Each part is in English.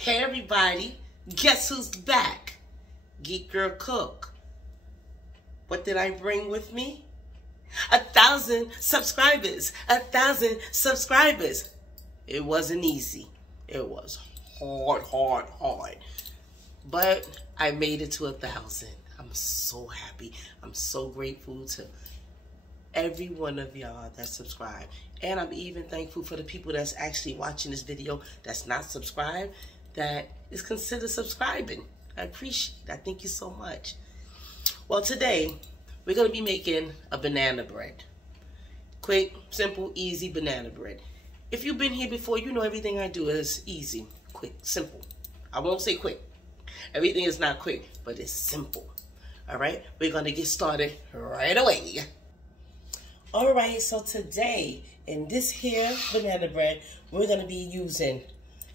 Hey everybody, guess who's back? Geek Girl Cook. What did I bring with me? 1,000 subscribers. 1,000 subscribers. It wasn't easy. It was hard. But I made it to 1,000. I'm so happy. I'm so grateful to every one of y'all that subscribe. And I'm even thankful for the people that's actually watching this video that's not subscribed, that is considered subscribing. I appreciate it. I thank you so much. Well, today we're going to be making a banana bread. Quick, simple, easy banana bread. If you've been here before, you know everything I do is easy, quick, simple. I won't say quick. Everything is not quick, but it's simple. All right, we're going to get started right away. All right, so today in this here banana bread, we're going to be using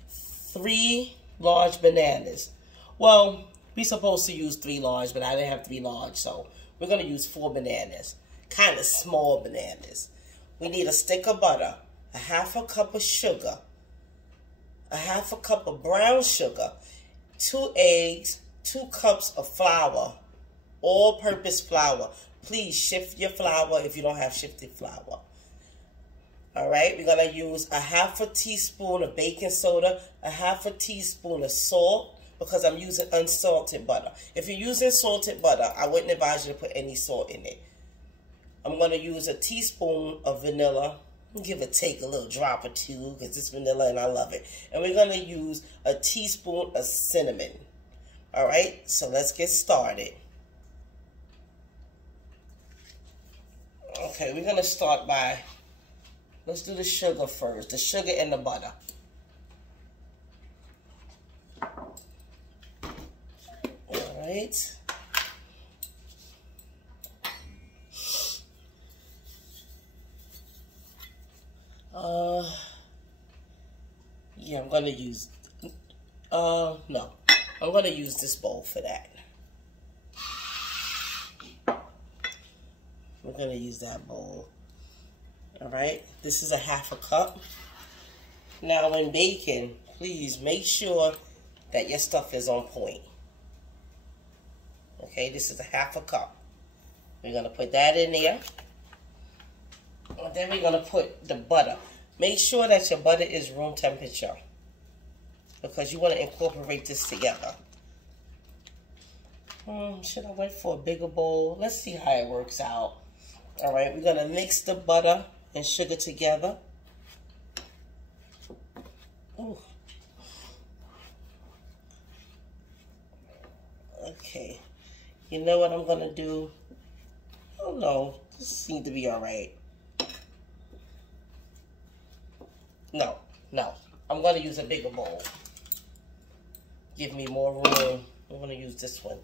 3 large bananas. Well, we're supposed to use 3 large, but I didn't have 3 large, so we're going to use 4 bananas, kind of small bananas. We need a stick of butter, a half a cup of sugar, a half a cup of brown sugar, 2 eggs, 2 cups of flour, all-purpose flour. Please shift your flour if you don't have shifted flour. All right, we're going to use a half a teaspoon of baking soda, a half a teaspoon of salt, because I'm using unsalted butter. If you're using salted butter, I wouldn't advise you to put any salt in it. I'm going to use a teaspoon of vanilla. Give or take a little drop or 2 because it's vanilla and I love it. And we're going to use a teaspoon of cinnamon. All right, so let's get started. Okay, we're going to start by, let's do the sugar first. The sugar and the butter. All right. Yeah, I'm going to use, no. I'm going to use this bowl for that. We're going to use that bowl. All right. This is a half a cup. Now, when baking, please make sure that your stuff is on point. Okay, this is a half a cup. We're going to put that in there. And then we're going to put the butter. Make sure that your butter is room temperature, because you want to incorporate this together. Should I wait for a bigger bowl? Let's see how it works out. All right, we're going to mix the butter and sugar together. Ooh. Okay. You know what I'm going to do? Oh, no. This seems to be all right. No. I'm going to use a bigger bowl. Give me more room. I'm going to use this one.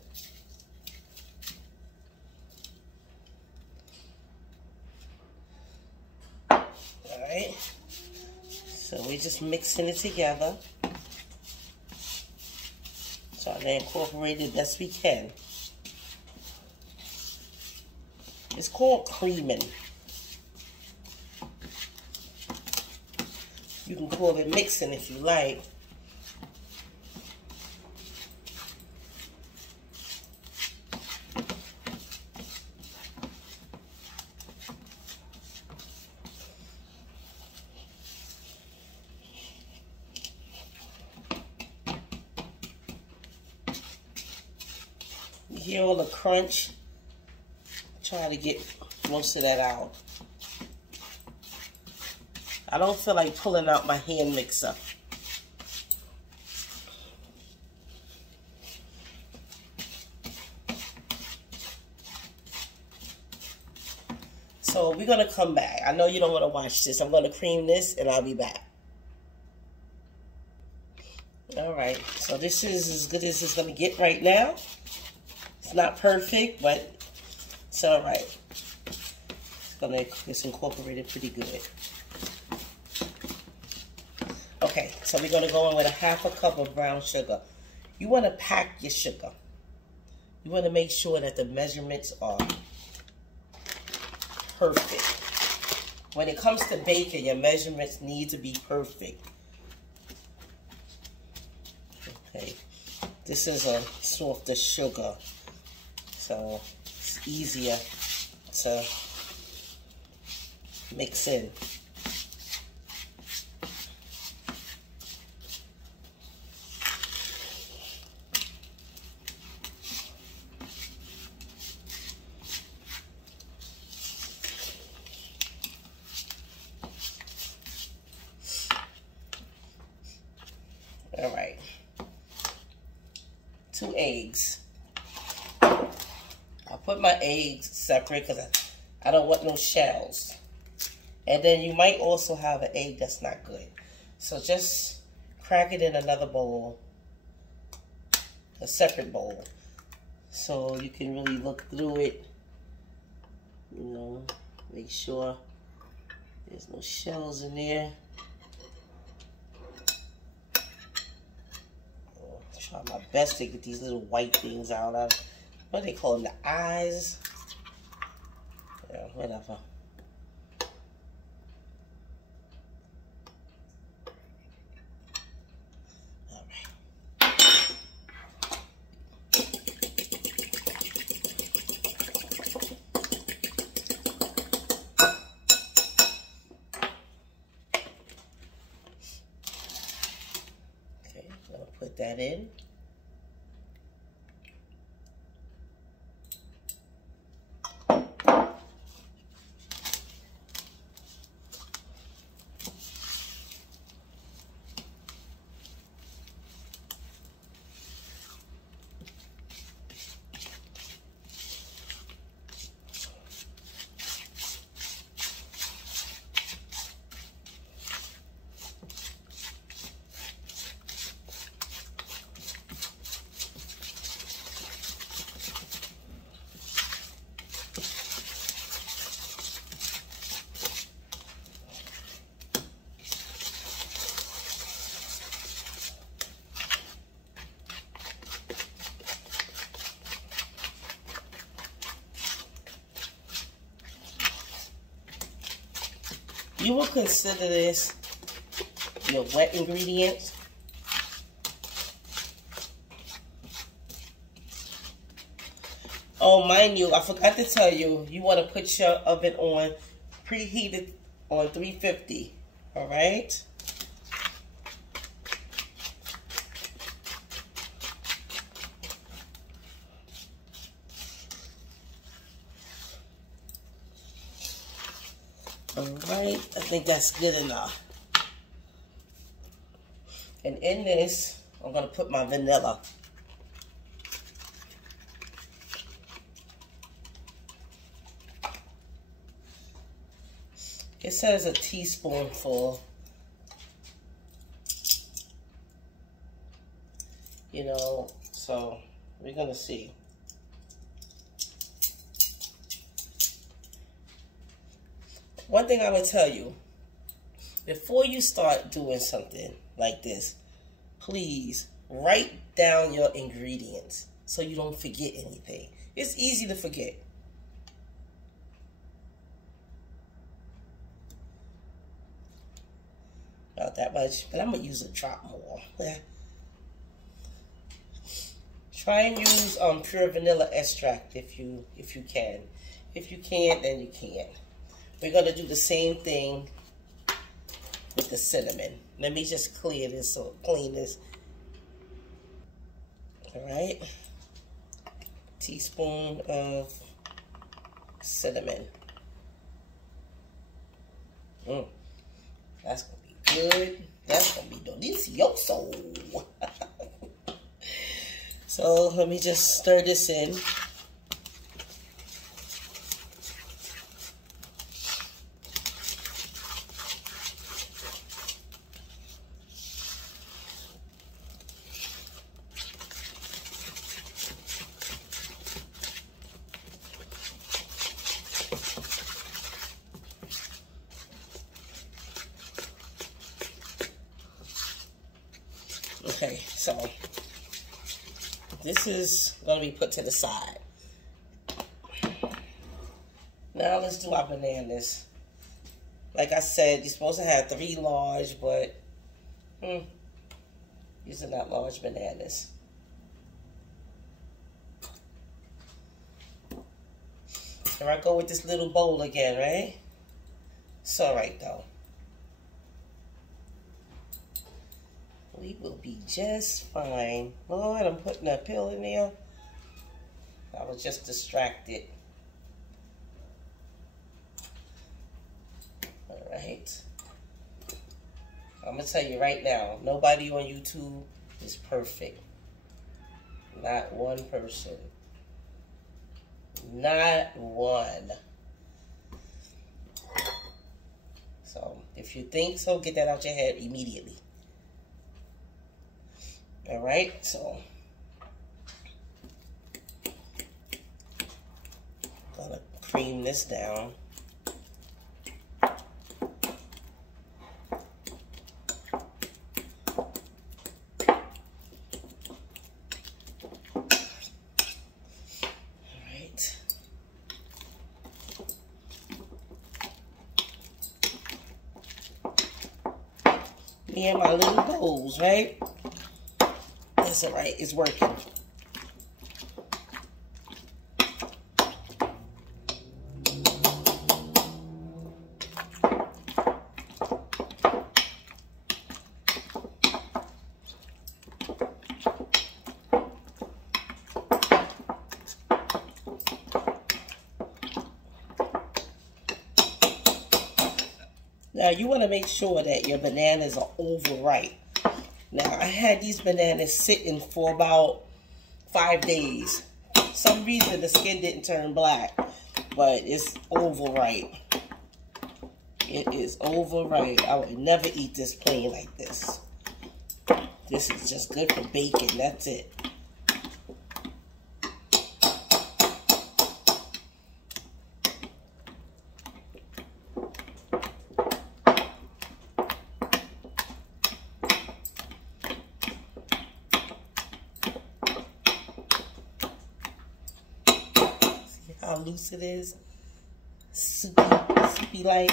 Alright, so we're just mixing it together. Trying to incorporate it best we can. It's called creaming. You can call it mixing if you like. You hear all the crunch? Try to get most of that out. I don't feel like pulling out my hand mixer. So we're going to come back. I know you don't want to watch this. I'm going to cream this and I'll be back. All right. So this is as good as it's going to get right now. It's not perfect, but it's all right. It's incorporated pretty good. Okay, so we're going to go in with a half a cup of brown sugar. You want to pack your sugar. You want to make sure that the measurements are perfect. When it comes to baking, your measurements need to be perfect. This is a softer sugar, so it's easier to mix in. All right, 2 eggs. I'll put my eggs separate because I don't want no shells. And then you might also have an egg that's not good. So just crack it in another bowl, a separate bowl, so you can really look through it, you know, make sure there's no shells in there. Try my best to get these little white things out of, what they call them, the eyes. Yeah, whatever. All right. Okay, I'm gonna put that in. You will consider this your wet ingredients. Oh, mind you, I forgot to tell you, you want to put your oven on preheated on 350, all right? All right, I think that's good enough. And in this, I'm going to put my vanilla. It says a teaspoonful. You know, so we're going to see. One thing I would tell you, before you start doing something like this, please write down your ingredients so you don't forget anything. It's easy to forget. Not that much, but I'm gonna use a drop more. Try and use pure vanilla extract if you can. If you can't, then you can't. We're gonna do the same thing with the cinnamon. Let me just clear this or clean this. All right, teaspoon of cinnamon. That's gonna be good. That's gonna be delicioso. So let me just stir this in. Okay, so this is going to be put to the side. Now let's do our bananas. Like I said, you're supposed to have 3 large, but these are not large bananas. Here I go with this little bowl again, right? It's all right, though. We will be just fine. Lord, I'm putting a pill in there. I was just distracted. All right. I'm going to tell you right now, nobody on YouTube is perfect. Not one person. Not one. So, if you think so, get that out your head immediately. All right, so I'm gonna cream this down. Me and my little bowls, right? That's all right, it's working. Now, you want to make sure that your bananas are overripe. Now, I had these bananas sitting for about 5 days. For some reason, the skin didn't turn black, but it's overripe. It is overripe. I would never eat this plain like this. This is just good for bacon. That's it. How loose it is, soupy like.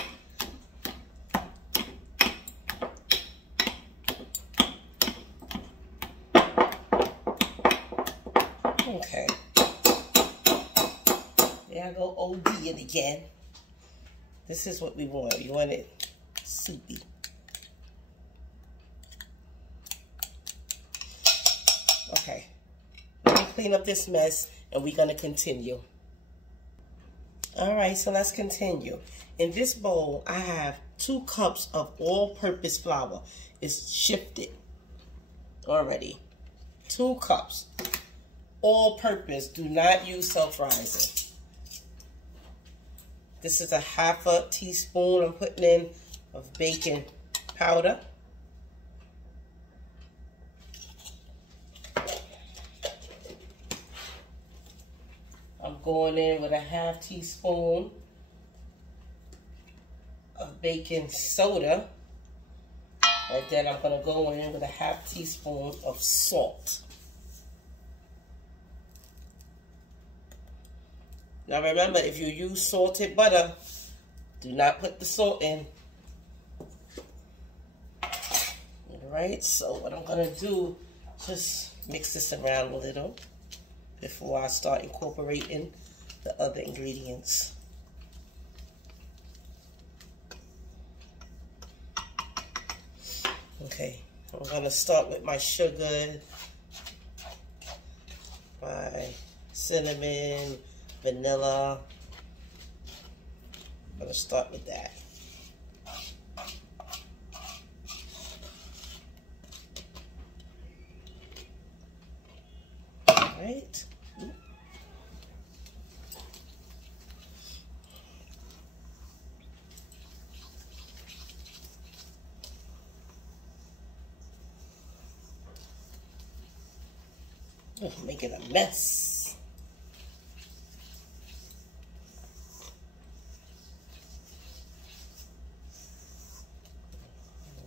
Okay, there I go OD-ing again. This is what we want. We want it soupy. Okay, let me clean up this mess and we're gonna continue. All right, so let's continue. In this bowl, I have 2 cups of all-purpose flour. It's shifted already. 2 cups. All-purpose. Do not use self-rising. This is a 1/2 teaspoon I'm putting in of baking powder. I'm going in with a 1/2 teaspoon of baking soda. And then I'm going to go in with a 1/2 teaspoon of salt. Now remember, if you use salted butter, do not put the salt in. Alright, so what I'm going to do, just mix this around a little before I start incorporating the other ingredients. Okay, I'm gonna start with my sugar, my cinnamon, vanilla. I'm gonna start with that. All right. Oh, making a mess.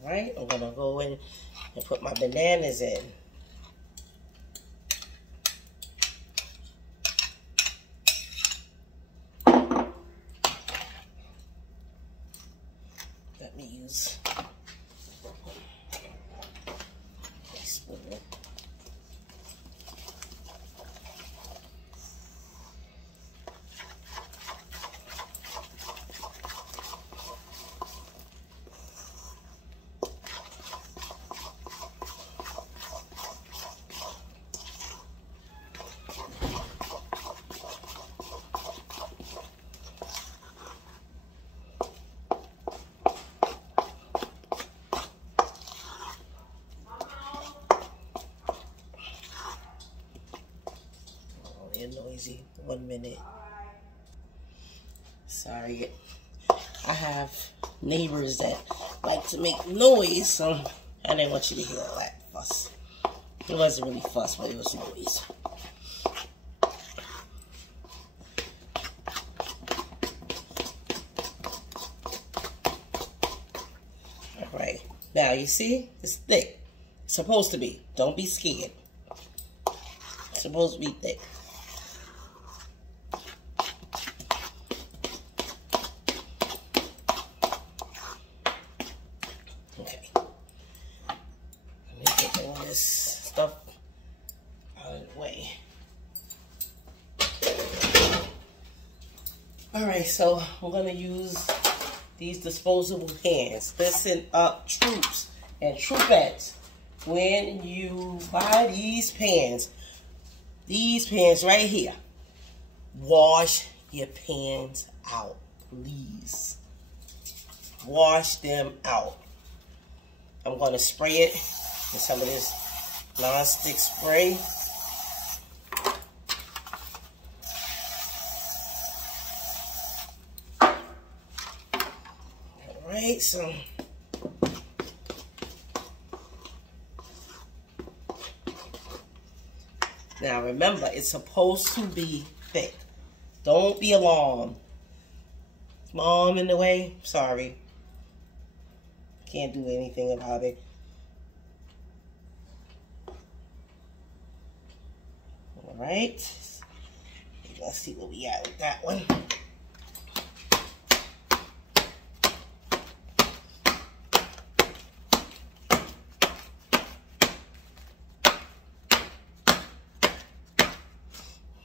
All right, I'm gonna go in and put my bananas in. Let me use a spoon. being noisy. 1 minute. Sorry. I have neighbors that like to make noise, so I didn't want you to hear all that fuss. It wasn't really fuss, but it was noise. Alright. Now, you see? It's thick. It's supposed to be. Don't be scared. It's supposed to be thick. Okay. Let me get all this stuff out of the way. Alright, so I'm going to use these disposable pans. Listen up, troops and troopettes. When you buy these pans right here, wash your pans out, please. Wash them out. I'm going to spray it with some of this non-stick spray. Alright, so now remember, it's supposed to be thick. Don't be alarmed. Is Mom in the way? Sorry. Can't do anything about it. Alright. Let's see what we got with that one.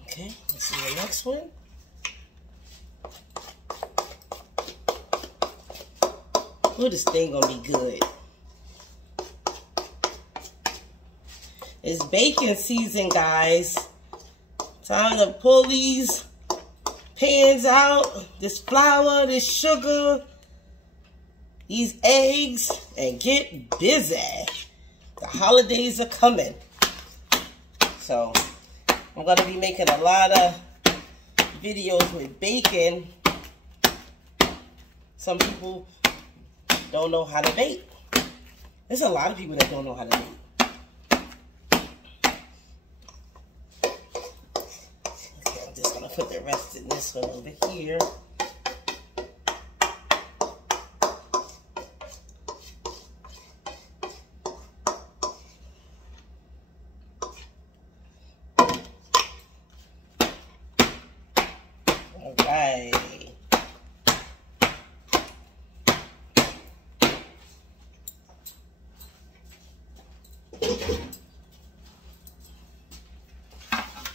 Okay, let's see the next one. Oh, this thing gonna be good. It's baking season, guys. Time to pull these pans out, this flour, this sugar, these eggs, and get busy. The holidays are coming. So I'm going to be making a lot of videos with bacon. Some people don't know how to bake. There's a lot of people that don't know how to bake. Okay, I'm just going to put the rest in this one over here.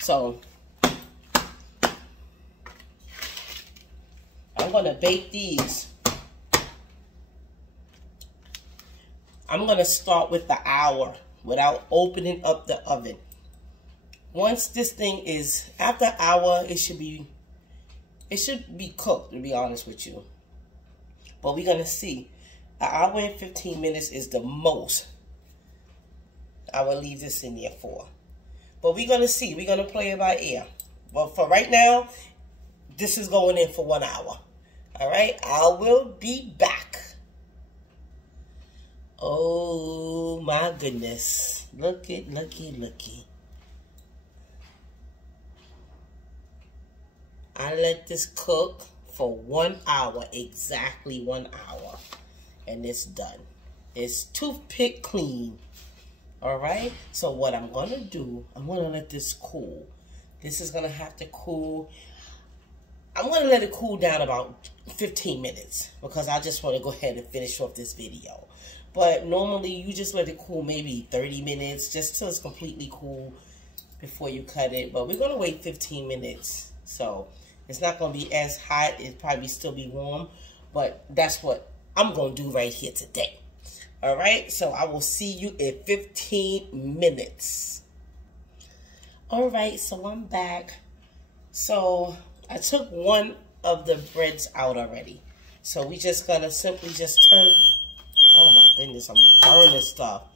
So I'm going to bake these. I'm going to start with the hour without opening up the oven. Once this thing is after an hour, it should be cooked, to be honest with you. But we're going to see. An hour and 15 minutes is the most I will leave this in there for. But we're going to see. We're going to play it by ear. But for right now, this is going in for 1 hour. All right? I will be back. Oh, my goodness. Looky. I let this cook for 1 hour. Exactly 1 hour. And it's done. It's toothpick clean. Alright, so what I'm going to do, I'm going to let this cool. This is going to have to cool. I'm going to let it cool down about 15 minutes because I just want to go ahead and finish off this video. But normally you just let it cool maybe 30 minutes just till it's completely cool before you cut it. But we're going to wait 15 minutes. So it's not going to be as hot. It'll probably still be warm. But that's what I'm going to do right here today. All right, so I will see you in 15 minutes. All right, so I'm back. So I took one of the breads out already. So we just gonna simply just turn. Oh my goodness, I'm burning stuff.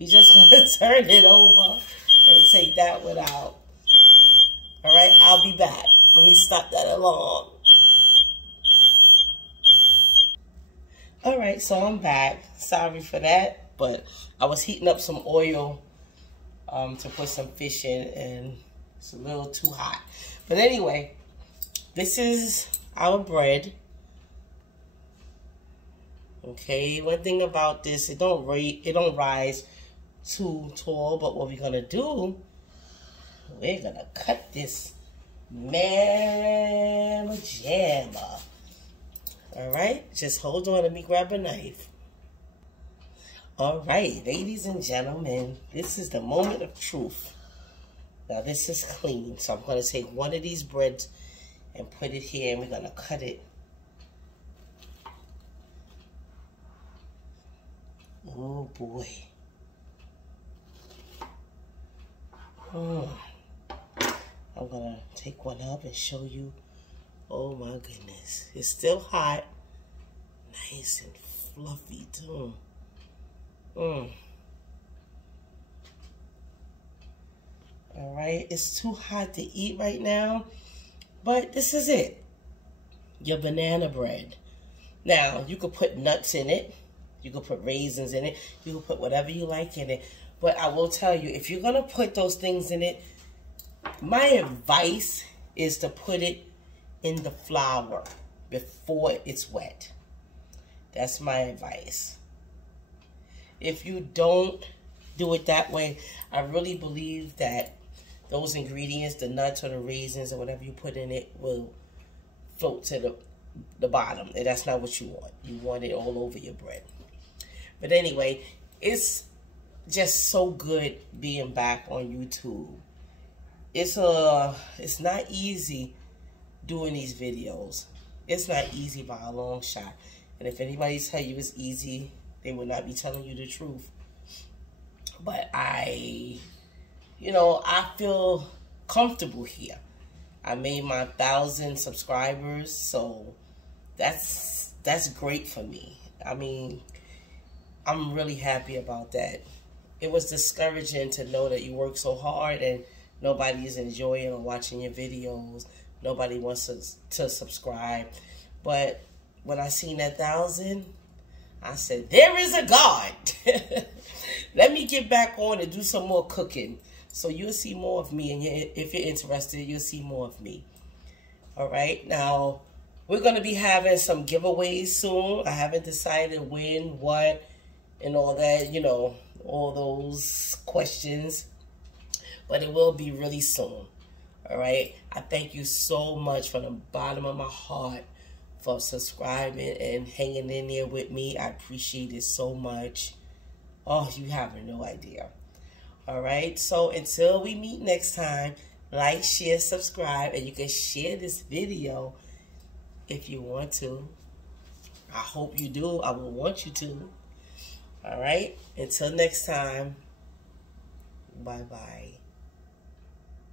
We just gonna turn it over and take that one out. All right, I'll be back. Let me stop that alarm. All right, so I'm back. Sorry for that, but I was heating up some oil to put some fish in, and it's a little too hot. But anyway, this is our bread. Okay, one thing about this, it don't rise too tall, but what we're gonna do, we're gonna cut this mamma jamma. All right, just hold on, let me grab a knife. All right, ladies and gentlemen, this is the moment of truth. Now this is clean, so I'm gonna take one of these breads and put it here, and we're gonna cut it. Oh boy. I'm gonna take one up and show you. Oh my goodness. It's still hot. Nice and fluffy too. Alright, it's too hot to eat right now, but this is it. Your banana bread. Now, you could put nuts in it. You could put raisins in it. You could put whatever you like in it. But I will tell you, if you're going to put those things in it, my advice is to put it in the flour before it's wet. That's my advice. If you don't do it that way, I really believe that those ingredients, the nuts or the raisins or whatever you put in it, will float to the bottom. And that's not what you want. You want it all over your bread. But anyway, it's just so good being back on YouTube. It's not easy doing these videos. It's not easy by a long shot. And if anybody tell you it's easy, they will not be telling you the truth. But I feel comfortable here. I made my 1,000 subscribers, so that's great for me. I mean, I'm really happy about that. It was discouraging to know that you work so hard and nobody is enjoying or watching your videos. Nobody wants to subscribe. But when I seen that 1,000, I said, there is a God. Let me get back on and do some more cooking. So you'll see more of me. And if you're interested, you'll see more of me. All right. Now, we're going to be having some giveaways soon. I haven't decided when, what, and all that, all those questions. But it will be really soon. All right. I thank you so much from the bottom of my heart for subscribing and hanging in there with me. I appreciate it so much. Oh, you have no idea. All right. So until we meet next time, like, share, subscribe, and you can share this video if you want to. I hope you do. I will want you to. All right. Until next time. Bye-bye.